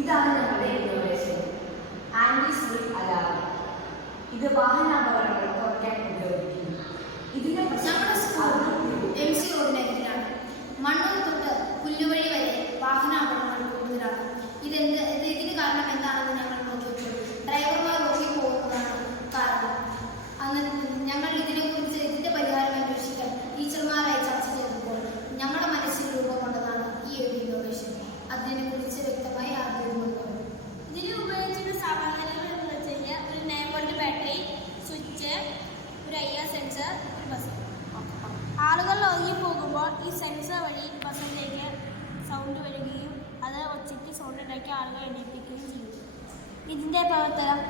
ഇതാണ് ഞങ്ങളുടെ innovation. Anti slip alarm. ഇത് വാഹനാപകടങ്ങൾ കുറയ്ക്കാൻ ഉപയോഗിക്കുന്നു. ഇതിന്റെ MC റോഡിനരികിലാണ്. മണ്ണൂർ തൊട്ട് പുല്ലുവഴി വരെ വാഹനാപകടങ്ങൾ കൂടുതലാണ്. ഇതിന് കാരണം എന്താണെന്ന് ഞങ്ങൾ നോക്കിയപ്പോൾ ഡ്രൈവർമാർ നോക്കിപ്പോകുന്നതാണ് കാരണം. ഞങ്ങൾ ഇതിന്റെ പരിഹാരം അന്വേഷിക്കാൻ ടീച്ചർമാരായി ചർച്ച ചെയ്തപ്പോൾ ഞങ്ങളുടെ മനസ്സിൽ രൂപം കൊണ്ടതാണ് ഈ ഒരു ഇന്നോവേഷൻ. അതിനെക്കുറിച്ച് വ്യക്തമായി ആഗ്രഹം. ഇതിൽ ഉപയോഗിച്ചിട്ടുള്ള സാധനങ്ങൾ എന്ന് വെച്ച് കഴിഞ്ഞാൽ ഒരു 9 വോൾട്ട് ബാറ്ററി, സ്വിച്ച്, ഒരു IR സെൻസർ, ഒരു ബസ്. ആളുകൾ ഒതുങ്ങിപ്പോകുമ്പോൾ ഈ സെൻസർ വഴി ബസ്സിലേക്ക് സൗണ്ട് വരികയും അത് ഒച്ചയ്ക്ക് സൗണ്ട് ഉണ്ടാക്കി ആളുകൾ എണീപ്പിക്കുകയും ചെയ്യും. ഇതിൻ്റെ പ്രവർത്തനം